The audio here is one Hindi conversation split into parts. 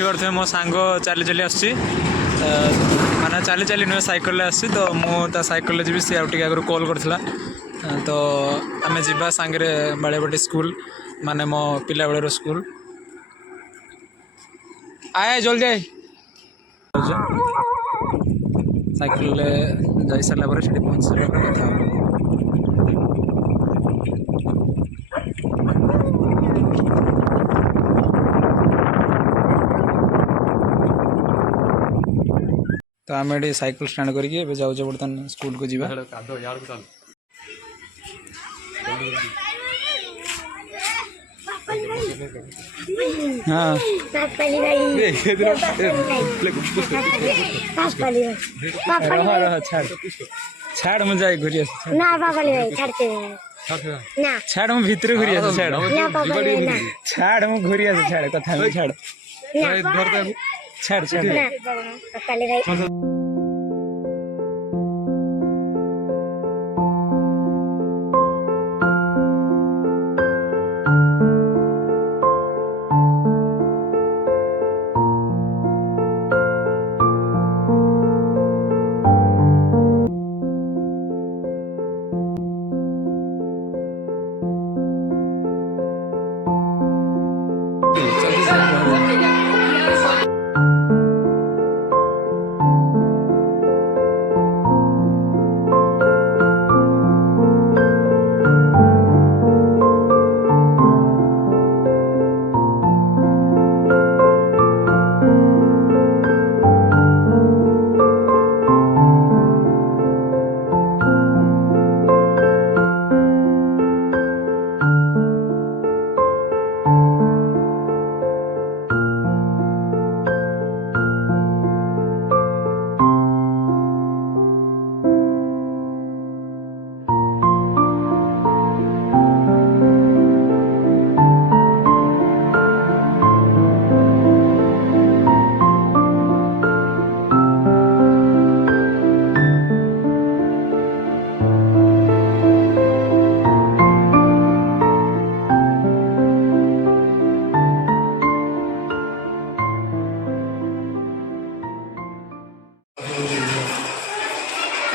देखिपे मो सांग चली चली आस माने चली चली नुहे सैकल आसी तो मुझे सैकल जी सी आगे आगु कॉल करथिला तो आम जा सांगे बाड़ेपटी स्कूल माने मो पिला बेलर स्कूल आए जल्दी आए सैकल जा सारा पर पहुँच सारा कथा तो आम ये सैकल स्टाण करके जाऊँ बर्तमान स्कूल को जीवा हाँ छाड़ छाड़ मुझे जाए घूरी छाड़ मुझे भितर घूरी छाड़ मुझे घूरी छाड़ कथा छाड़ छाड़ छाड़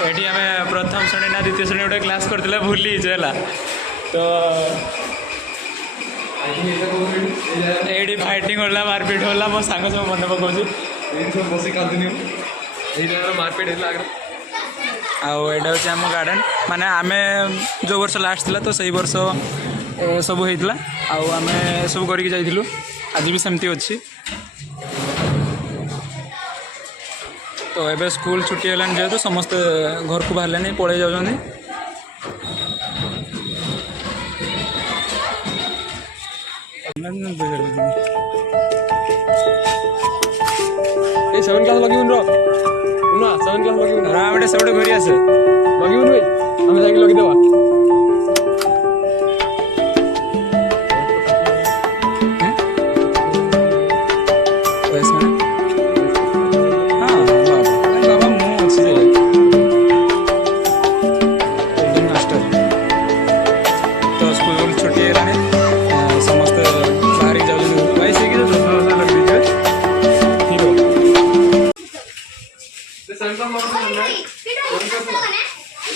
ये आम प्रथम श्रेणी ना द्वितीय श्रेणी गोटे क्लास करते भूली है तो ये फाइटिंग होला मारपीट होला मो सांग सब मन पकाऊँ मारपीट आईटा हूँ आम गार्डन माने आम जो वर्ष लास्ट थी तो सही वर्ष सब होता आम सब करके जाइलु आज भी सेमती अच्छी तो एबे स्कूल छुट्टी है जेहेतु समस्ते घर को बाहर पड़े जाऊँ सेवन क्लास लगे सेवन क्लास लगे आम सब घूरी आसे लगे भाई आम जाके लगेदेवा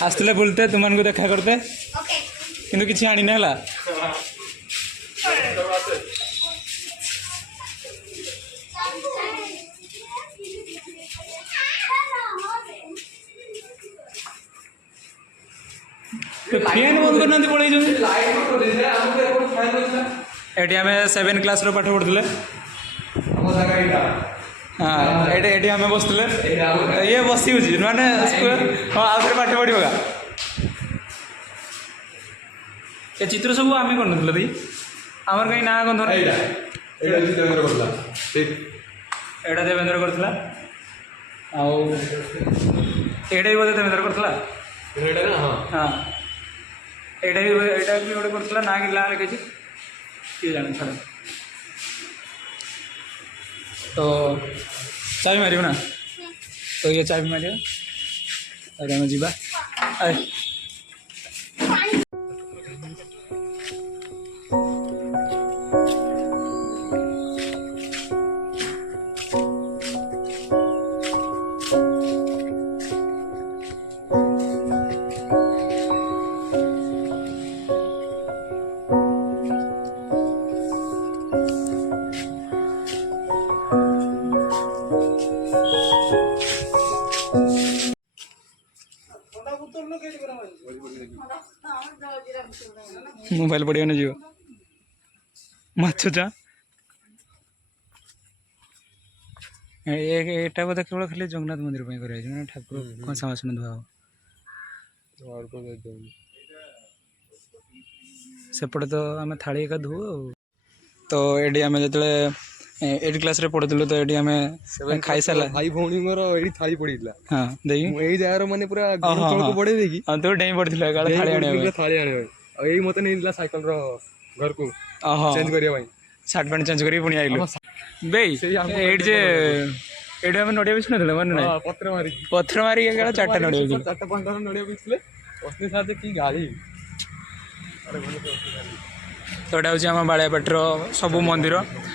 आसते बुलते तुमको देखा करते किंतु किसी आनी ना फैन बंद करना पड़े ये आम 7 क्लास पाठ पढ़ुले हाँ ये आम बसुले ये बसी माने हाँ आउे पाठ पढ़ा ये चित्र सब आम कर दी आमर कहीं ना गंध एटा देवेंद्र करता आईटा भी बोधे देवेंद्र करता हाँ एटा भी गोटे करता ना कि ला लिखे किए जाने छाड़ तो चाबी मार ना तो ये चाबी मार अरे आम जा मोबाइल पड़िया ना जीव माछुचा एटा बोधे केवल खाली जगन्नाथ मंदिर कर ठाकुर कंसा बासन धुआ सेपटे तो आम थाली एका धुओ तो ये आम जो 8 क्लास रे पढ़ुलु तो ये आम खाई सारा भाई भौणी मोर एडी थाली पड़ीला हाँ देखी एई जागार माने पूरा तल को पड़े देखी हाँ तो डेई पड़थिला काले थाली आने थाली आने आ एई मते नै दिला साइकिल रो घर को चेंज करिया भाई शर्ट पैंट चेंज करी पुणी आइलु बे एट जे एट आम नड़िया बिछ नथिला मन नै पत्थर मारी के चारटा नड़िया बिछ चारटा पंटा नड़िया बिछले उसने साथ की गाड़ी तो यहाँ हूँ आम बाड़ियापाटर सबू मंदिर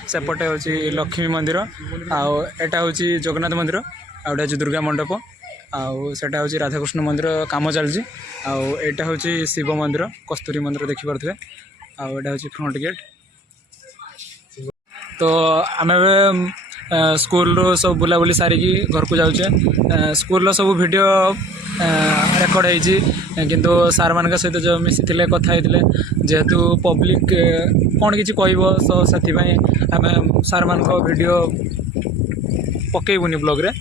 सेपटे हूँ लक्ष्मी मंदिर आटा हूँ जगन्नाथ मंदिर आउटा हूँ दुर्गा मंडप आटा हूँ राधाकृष्ण मंदिर काम चलती आटा हूँ शिव मंदिर कस्तूरी मंदिर देखिपे आटा हूँ फ्रंट गेट तो आम स्कूल सब बुलाबुली सारिकी घर को जाऊे स्कूल सब वीडियो रेकर्ड होती किंतु सार मान सहित जो मिसी कथा जेहेतु पब्लिक कौन किसी कह तो से आम सार मान वीडियो पकईबुनि ब्लॉग रे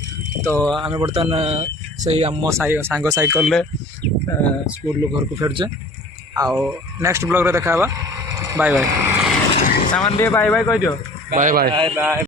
तो आम बर्तमान से आम सांग साइकल स्कूल घर को फेरुचे आउ नेक्स्ट ब्लॉग रे देखा बाय बाय सामान बाय बाय कह दियो बाय बाय।